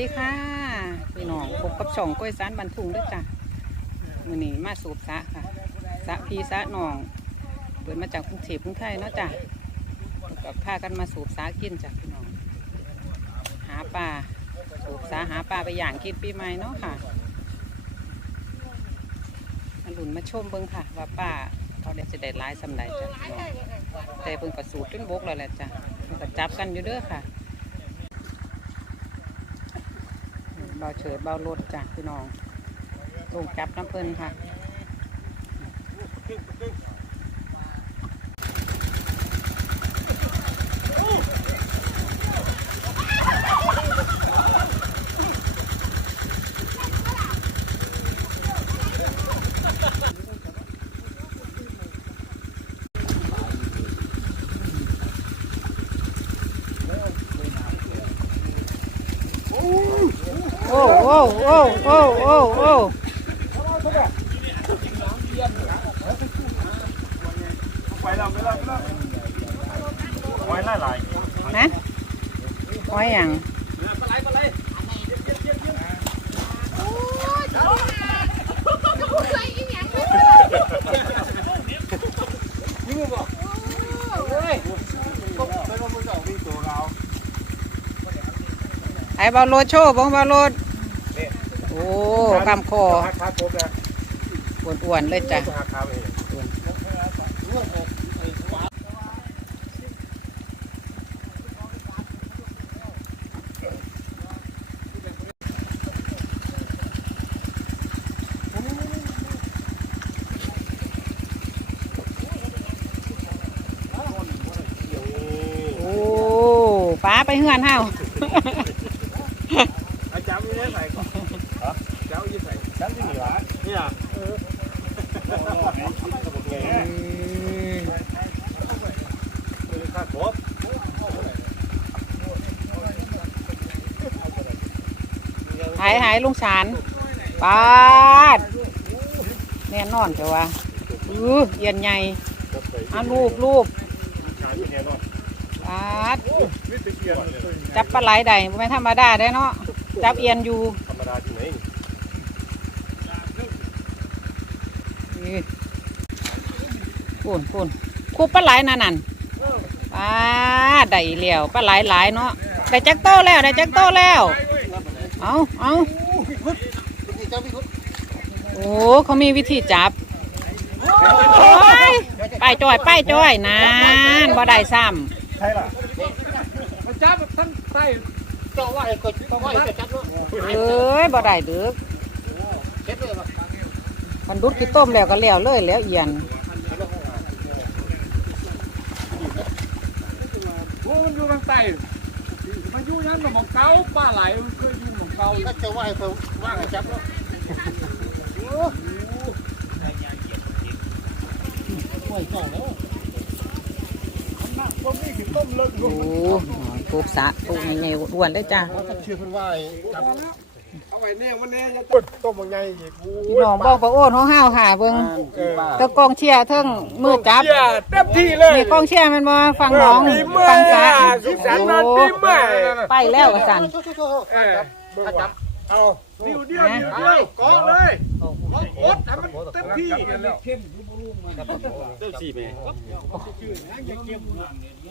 ดีค่ะพี่น้องพบกับช่องกล้วยสารบันทุงด้วยจ้ะมือนี้มาสูบสะค่ะสะพีสะหนอง เปิดมาจากกรุงเทพกรุงไทยเนาะจ้ะแล้วก็พากันมาสูบสระกินจ้ะพี่น้อง หาปลาสูบสระหาปลาไปอย่างกินปีใหม่เนาะค่ะมาหลุนมาชมเบิ้งค่ะ ว่าป้าเขาได้จะได้ร้ายสำใดจ้ะแต่เพิ่งก็สูบจนบกแล้วแหละจ้ะเพิ่งก็จับกันอยู่เด้อค่ะ เบาเฉยเบารถจ้ะพี่น้องลงจับน้ำเพลินค่ะ โอ้โอ้โอ้โอ้โอ้ไปแล้ว ไปแล้วไปแล้วไว้ไล่หลายนะไว้อย่างไปแล้วมึงจะวิ่งตัวเราไอ้เบารถโชว์บ้งเบารถโอ้คำคอหักขาครบแล้วอ้วนๆเลยจ้ะหักขาไปเองโอ้ป้าไปเฮือนเฮาอาจารย์มีเนื้อใส่ก่อนเจ้ายี่ใส่ฉันที่เหนือเนี่ยเออขาครบหายหายลุงสารปาดแน่นอนเถอะวะอือเย็นใหญ่อารูปรูปปาดจับปลาไหลใดบ่แม่ธรรมดาได้เนาะจับเอียนอยู่ธรรมดาที่ไหน ปุ่นปุ่นคูปลาไหลนั่นนั่นปาได้อีแล้วปลาไหลหลายเนาะได้จักโตแล้วได้จักโตแล้ว เอาเอาโอ้เขามีวิธีจับโอ้ยไปจ้อยไปจ้อยนานบ่ได้ซ้ำใช่ล่ะจับท่านใส่เจ้าว่าไอ้ก็ต้องว่าไอ้จับเนาะเอ้ยบ่ได้ดึกเช็ดเลยว่ะ มันดุดขี้ต้มแล้วก็แล้วเลยแล้วเอียนโอ้มันอยู่ทางใต้มันอยู่นั้นกับหมองเก้าป้าไหลมันเคยอยู่หมองเก้าก็จะว่าให้เขาว่าให้จับเนาะต้มนี่คือต้มเลิกโอ้ปูสะปูใหญ่ๆอ้วนเลยจ้าเชื่อเพิ่นว่าให้จับ เอาไว้แน่วันนี้จะต้มต้มยังไงอีกพี่น้องบอกประโอนของห้าวค่ะเบิ่งตะกองเชียร์เทิงมือจับเชียร์เต็มที่เลยนี่กองเชียร์แมันบ่ฟังน้องปีใหม่ฟังสะสุขสันต์วันปีใหม่ไปแล้วกันเออถ้าจับเอาเดียวเดียวเดียวเดียวกองเลยกองโคตรให้มันเต็มที่เข้มเต็มสี่เมตร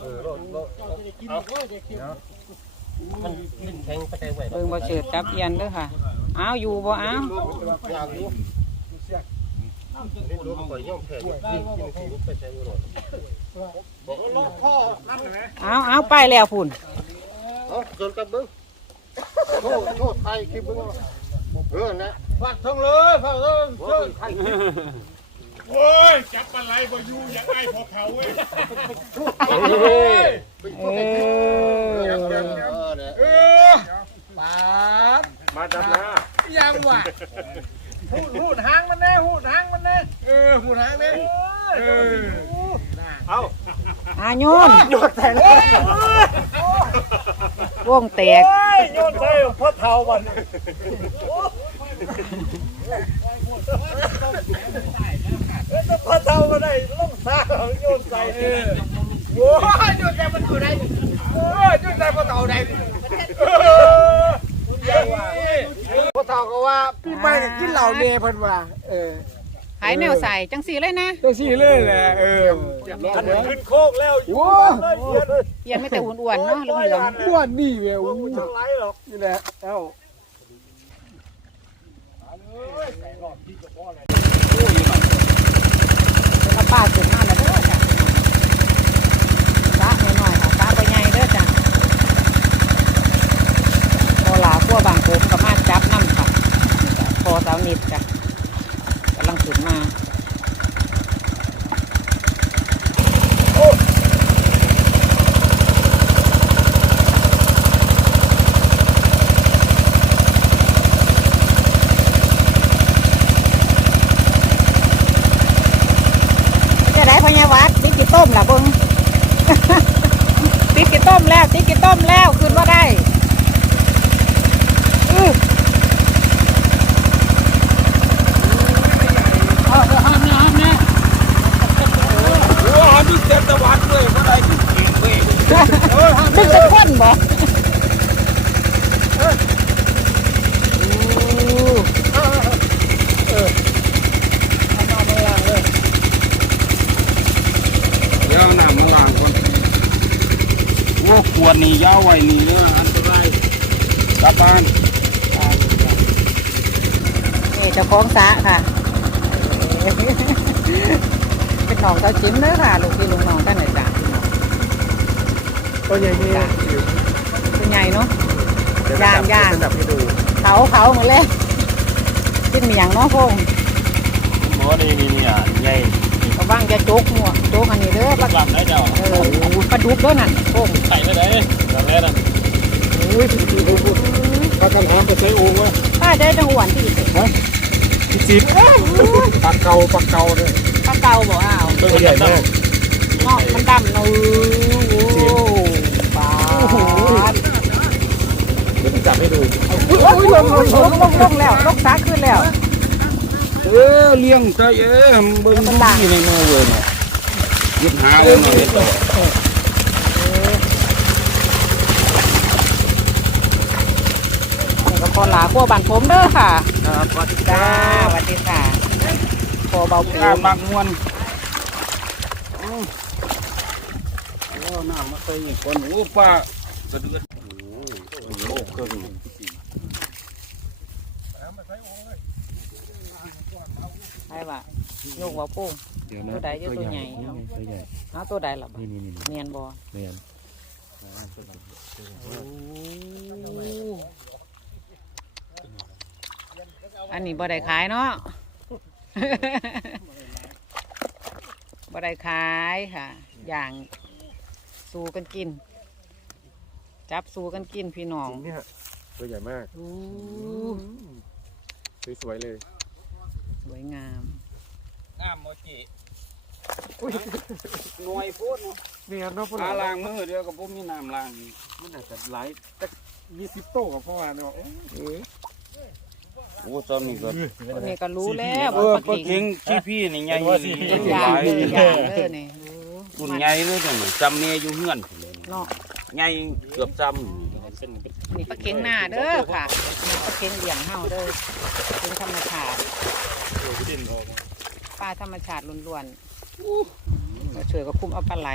เออโลดโลดเอา มันลิ้นแข็งไปแต่ไหวเบิ่งบ่เฉิดจับเอียนเด้อค่ะอ้าวอยู่บ่อ้าวอยากอยู่นี่รู้ก่อยย่อมแพ้อยู่นี่กินสิไปใช้อยู่หรอกบอกว่าลงพ่อนั่นไหมอ้าวอ้าวไปแล้วพุ่นเอ้าจนกันเบิ่งโทษโทษไทยคลิปเบิ่งเออนะฝากทั้งเลยฝากทั้งเชิญ โอ้ยจับปลาไหลบ่อยู่อย่างไอ้พอเขาเว้ยเออเออเนี่ยเออปาดมาจับนะยังว่ะหูดหูดหางมันแน่หูดหางมันแน่เออหูทางนี้เออเอาอาโยนโยนใส่เลยวงแตกโยนใส่พ่อเท่ามัน พ่อเท่ามาได้ลงซ่าโยนใส่เออโอ้ยโยนใส่มันตัวใดโอ้ยโยนใส่พ่อเท่าใดเออไปก็กินเหล้าเน่เพิ่นว่าเออขายแนวใส่จังสีเลยนะจังซี่เลยแหละเออคันขึ้นโคกแล้วโอ้ยย็นเอียนไม่แต่อ้วนๆเนาะเหลืองอ้วนนี่แววไม่ทางไรหรอกนี่แหละเอ้า ๆเอา ป้าขึ้นมาแล้วเด้อจ้ะสะหน่อยๆค่ะสะบ่ใหญ่เด้อจ้ะพอหลาพัวบางโขมก็มาจับน้ำค่ะพอสาวนิดจ้ะกำลังขึ้นมา จะได้พญาวัดติ๊กกี่ต้มล่ะเบิ้ง ติ๊กกี่ต้มแล้วติ๊กกี่ต้มแล้วคืนว่าได้อื้อ ห้ามนะห้ามนะโอ้ห้ามมีเต็มตะวันเลยว่าไรที่เก่งเว้ย ดึงจะก้นบ่อู้ ยาวหน้ามันล่างก่อนโอ้ขวดนี่ยาวไว้นี่เด้ออันตรายกลั บบ้านนี่เจ้าของสระค่ะ เป็นน้องเจ้าจิ้มเด้อค่ะ ลูกพี่ลูกน้องกันเลยจ้ะพี่น้องตัวใหญ่นี่คุณใหญ่เนาะย่างย่างจับให้ดูเขาเขาหมดเลยกินเมียงเนาะพงหมอนี่นี่อะใหญ่ระวังจะโจกหัวโจกอันนี้เด้อปลาลำได้เจ้าเออปลาดุกเด้อนั่นพงใส่ไปไหนตอนแรกน่ะอุ้ยพี่ดูพูด พากันหามไปใส่โอ่งวะป้าได้จังหวนที่สุดพี่จิ๊บปากเก่าปากเก่าเลยปลาเก่าบ่อ้าวตัวใหญ่มากเนาะมันดำเนาะโอ้โหปลาเดี๋ยวจับให้ดูโอ้ยลงลงลงลงลงแล้วลงสาขึ้นแล้ว เออเลี้ยงใจเอ้เบิ่งดูนี่ในมือเว้ยเนาะยึดหาเลยเนาะ เฮ็ดต่อนี่ก็พอหลาขั้วบานผมเด้อค่ะครับสวัสดีจ้าสวัสดีค่ะพอเบาปูข้ามักมวนอือเอาน้ำมาใส่นี่คนโอ้ป้ากระเดือดโอ้โหเครื่องใช่ป่ะยกว่าปูเดี๋ยวนะตัวใดอยู่ตัวใหญ่นี่ไงตัวใหญ่เอาตัวใดล่ะนี่นี่นี่เนียนบ่เนียนอั นนี้บ่ได้ขายเนาะ บ่ได้ขายค่ะ อย่างสู้กันกิน จับสู้กันกินพี่น้องเนี่ยตัวใหญ่มากอู้สวยๆเลย สวยงามน้ำโมจิหน่วยพูดเนาะนี่ครับน้องพวกหาเราล้างมือเดียวกับผมมีน้ำล้างนี่มันอาจจะหลายแต่มีสิบโต้กับพ่อเนาะโอ้ ตอนนี้ก็คนนี้ก็รู้แล้วเออว่าปลาเก่เก่งงที่พี่นี่ใหญ่เป็นอย่างเป็นอย่างเลยนี่โอ้รุ่นใหญ่เลยจังจำเมียอยู่เฮือนพุ่นเลยเนาะใหญ่เกือบจนี่ปลาเค็งหน้าเด้อค่ะนี่ปลาเค็งเลี้ยงเฮาเด้อเป็นธรรมชาติปลาธรรมชาติล้วนๆเราช่วยก็คุ้มเอาปลาไหล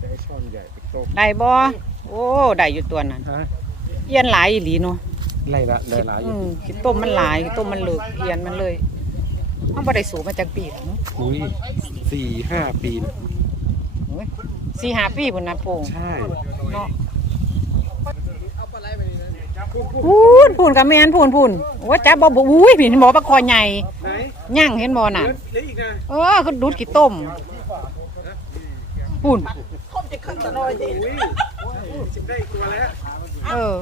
ได้ช่อนใหญ่เป็นโต้ได้บ่โอ้ได้อยู่ตัวนั้นเอียนหลายอีหลีเนาะ ไล่ละได้หลายออืยู่มคิดต้มมันหลายต้มมันเลิกเอียนมันเลยมันบ่ได้สูงมาจากปีหรอกเนาะอุ้ยสี่ห้าปีนะโอ้ยสี่ห้าปีพุ่นนะโป่งใช่เนาะพูนพูนกับแมนพูนพูนโอ้ยจับบ่บ่อุ้ยพี่เห็นบ่ปลาคอใหญ่ไหนย่างเห็นบ่น่ะ เหลืออีกนะเออก็ดูดกี่ต้มพูนอุ้ยสิบได้อีกตัวแล้ว เออ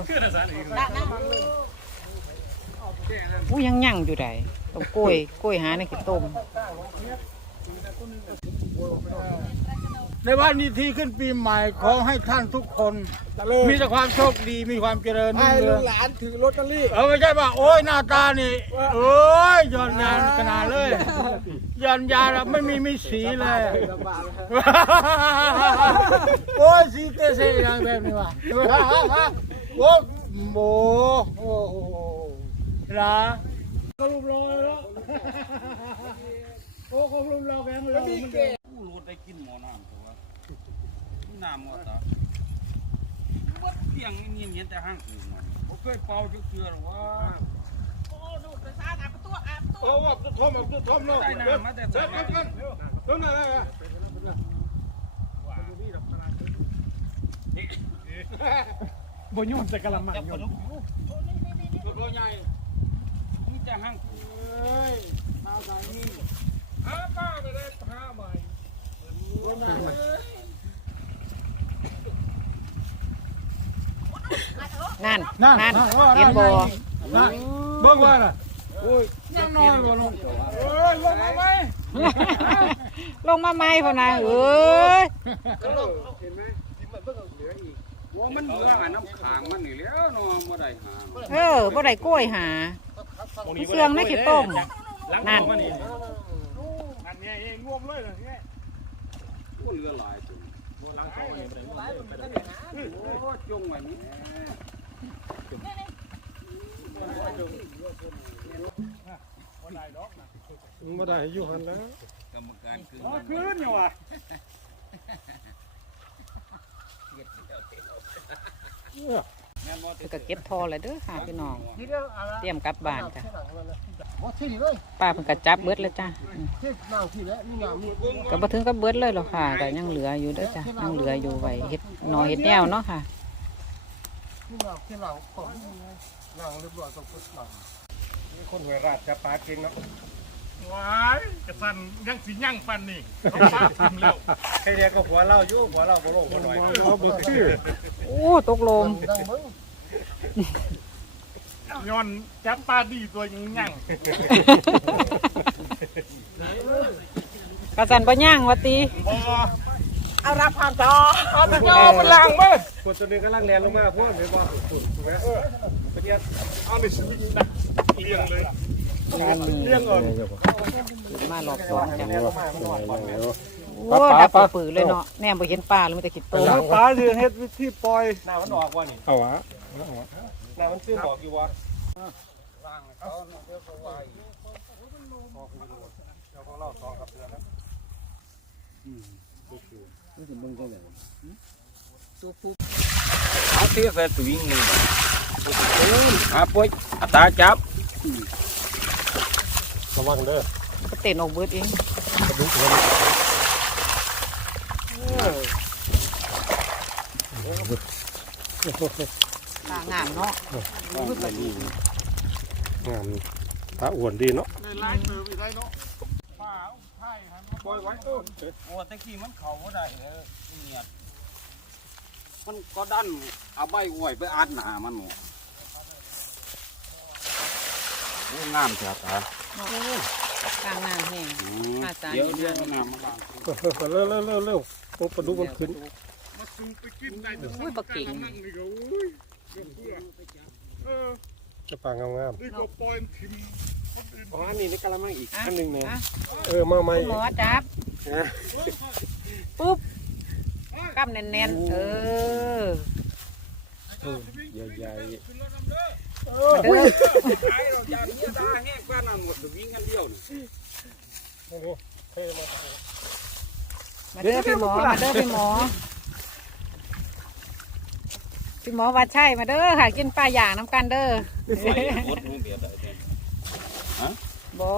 อู้ยังย่างอยู่ใดต้องกล้วยกล้วยหาในกี่ต้ม ในวันนี้ที่ขึ้นปีใหม่ขอให้ท่านทุกคนมีแต่ความโชคดีมีความเจริญรุ่ให้งเรืลูองกหลานถือลอตเตอรี่ เออไม่ใช่ว่าโอ้ยหน้าตานี่โอ้ยยอดงานขนาดเลยยอนยาแล้วไม่มีมีสีเลย โอ้ยสีเตเสยังแบบนี้วะ โอ้โหโอ้โหนะก็ลุมรอแล้วโอ้ก็ลุมรอแบงค์เลยมันผู้รู้ได้กินหมอน้ำตัวน้ำหมดอะวัดเพียงนี่เห็นแต่ห้างอื่นมันบ่เคยเป่าจักเทื่อหรอกว่าโอ้ว่าตัวทอมเอาตัวทอมเนาะได้น้ำมาแต่เสร็จกันกันตัวนั้นน บ่ยุ่งจะกะละมังจับปยุ่ลางดุกอยู่ตัวใหญ่นี่แต่ห้างอื่นเอ้ยมาใส่นี่หาป้าไปได้หาใหม่นั่นนั่นนั่น นั่นเห็นบ่นั่นเบิ่งว่าน่ะโอ้ยยังน้อยกว่าลงเอ้ยลงมาไหมลงมาไหมพ่อนะเอ้ยว่ามันเหลืออั นน้ำขางมันนี่แหล้วเนาะบ่ได้หาเออบ่ได้กล้วยหา เครื่องไม่ขี้ต้มนั่นอันนี้เองรวมเลยเหรอเนี่ยก็เหลือหลายตัวโอ้จงไว้นี่บ่ได้อยู่หันแล้วกรรมการคืออ๋อคืนอยู่ว่ะเพิ่น ก็เก็บทอแล้วเด้อค่ะพี่น้อง เตรียมกลับบ้านจ้ะบ่ที่เลยป้าเพิ่นก็จับเบิดแล้วจ้ะอืมที่นั่งที่แล้วนี่งามนี่ก็บ่ถึงกับเบิดเลยหรอกค่ะก็ยังเหลืออยู่เด้อจ้ะยังเหลืออยู่ไว้เฮ็ดหนอเฮ็ดแนวเนาะค่ะนี่งามที่หลังของนั่งเรียบร้อยกับพุทธหลังนี่คนหวยราชจะปาเก่งเนาะ ว้ายกระสันยังสิยั่งปันนี่เขาปาทิมแล้วใครเรียกก็หัวเล่าอยู่หัวเล่าบ่ลงบ่หน่อยเขาบ่คือโอ้ตกลมดังมึงย้อนจับปลาดีตัวยังยั่งกระสันบ่ย่างว่าติบอเอารับผ่านจอเอาตะกอมันล่างมาคนตัวนึงกำลังแลนลงมาพวกหรือบ่ถูกไหมเออประเดี๋ยวเอาในสวิงดักเลี้ยงเลย เลี้ยงก่อนมารอบสองจ้ะแลนลงมามันหน่อยโอ้ดับปืนเลยเนาะแน่บ่เห็นปลาเลยมีแต่ขี้โตปลาเรือเฮ็ดวิธีปล่อยหน้ามันออกว่านี่เอาวะหน้ามันตื้นออกอยู่วะเอาเทียบกับวิ่งนี่อะปุ้ยอัตราจับ ระวังเด้อก็เต้นออกเบิดเองปลางามเนาะงามปลาอ้วนดีเนาะได้ไล่เติมอีกได้เนาะปลาเอาไข่หันมาปล่อยไว้เออโอ้ตะกี้มันเข่าบ่ได้เออเนี่ยมันก็ดันเอาใบอ้อยไปอัดหน้ามันหนูโอ้งามแท้ตา ปลางามแห้งอืมอาจารย์เดี๋ยวเดี๋ยวน้ำมาล้างเร็วเร็วเร็วเร็วโอ้ปลาดุกมันขึ้นมาซุมไปกินได้แต่อุ้ยปลาเก่งนั่งนี่ก็อุ้ยเกือบเพื่อเออจะปลางามงามนี่ก็ปล่อยทิมอ๋ออันนี้นี่กะละมังอีกอะอันหนึงเนี่ยอะเออมาใหม่คุณหมอจับปุ๊บกำแน่นๆเออใหญ่มาเด้อไอ้เรายานเนี้ยตาแห้งกว่านั้นหมดจะวิ่งกันเดียวนี่ๆนี่เท่มากมาเด้อพี่หมอมาเด้อพี่หมอพี่หมอว่าใช่มาเด้อค่ะกินปลาอย่างน้ำกันเด้อใส่หมดมันเบียดได้เด้บอ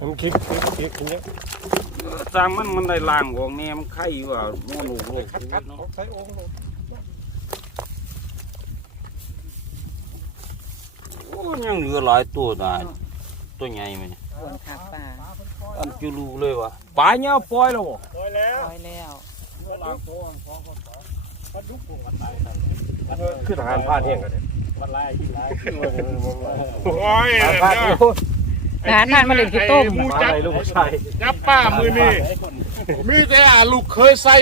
มันคลิกคลิกคลิกอย่างเงี้ยสร้างมันมันได้ล่างออกแน่มันไข่อยู่อะโม่ลูกโลกคัดคัดใส่องค์โอ้ยังเหลือหลายตัวได้ตัวใหญ่ไหมเนี่ยควรขาปลาอันจุลูเลยวะปลาเนี่ยปล่อยแล้วบ่ปล่อยแล้วร้อยแล้วขึ้นอาหารพลาดเที่ยงกันเนี่ยโอ้ยพลาดเด้เที่ยองอา หารทานมาเล่นขี้ต้มไอ้หมูมาจับอะไรลูกผู้ชายจับป้ามือนี่มีแต่อาลูกเคยใส่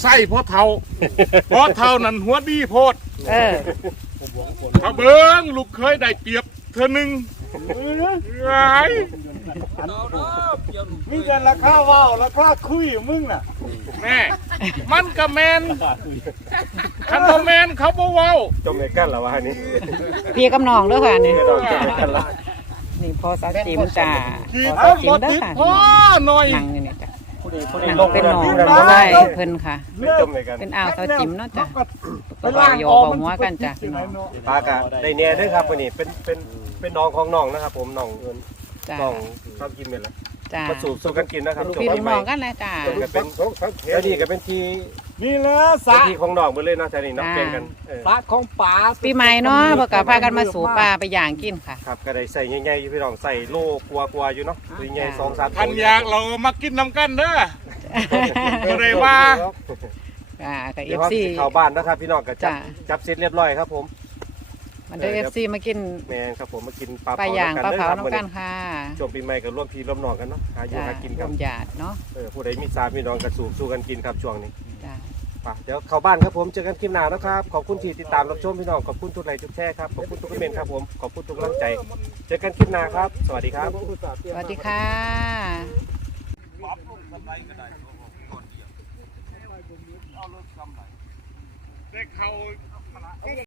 ใส่พ่อเท่าพ่อเท่านั้นหัวดีโพดเออเขาเบิ้งลูกเคยได้เปรียบเธอหนึ่งไอ้มีแต่ราคาว่าวราคาคุยมึงน่ะแม่มันก็แมนคันบ่แมนเขาบ่เว้าจมในกันแล้ววะนี่พี่กับน้องเด้อค่ะนี่พี่ น้องจมในกันละนี่พอสาวจิมจ้าที่พอสาวทำจิบ่มเด้อติดค่ะพ่อหน่อยนั่งอยู่นี่จ้ะผู้ดีผู้ดีนั่งลงเป็นน้องกัใช่เพิ่นค่ะไม่จมในกันเป็นอ่าวสาวจิมเนาะจ้ะไปก็ล้างโยออกเบาหัวกันจ้ะพี่น้องปลากะได้เนี่ยด้วยครับวันนี้เป็นเป็นเป็นน้องของน้องนะครับ ผมน้องเอิ้นจ้ะน้องชอบกินเป็นละจ้ะมาสูบสูบกันกินนะครับลูกจบพี่ลูปีกใหน้ม่องกันเลยจ้ะจนก็เป็นแล้วนี่ก็เป็นที่ นี่แหละสเป็นระที่ของน้องหมดเลยเนาะแต่นี่น้องเป็นกันเออสระของป่าปีใหม่เนาะเพิ่นก็พากันมาสู่ป่าไปย่างกินค่ะ ครับก็ได้ใส่ใหญ่ๆอยู่พี่น้องใส่โลกลัวกลัวๆอยู่เนาะตัวใหญ่สองสามคันอยากเรามากินน้ำกันเด้อ ก็เลยว่า อ่ากับเดี๋ยวเขา FC สิเข้าบ้านนะครับพี่น้องก็จับจ้ะ จับเสร็จเรียบร้อยครับผมมันได้ FC มากินแมนครับผมมากินปลาปลาย่างปลาเผาด้อครับน้ำกันค่ะช่วงปีใหม่ก็ร่วมพี่ร่วมน้องกันเนาะหาอยู่จ้ะหากินรกัวนมญาติเนาะเออผู้ใดมีสามพี่น้องก็สู้สู้กันกินครับช่วงนี้จ้ะ ไปเดี๋ยวเข้าบ้านครับผม เจอกันคลิปหน้านะครับ ขอบคุณที่ติดตามรับชมพี่น้อง ขอบคุณทุกไลค์ทุกแชร์ครับ ขอบคุณทุกคอมเมนต์ครับผม ขอบคุณทุกกำลังใจ เจอกันคลิปหน้าครับ สวัสดีครับ สวัสดีค่ะได้เขา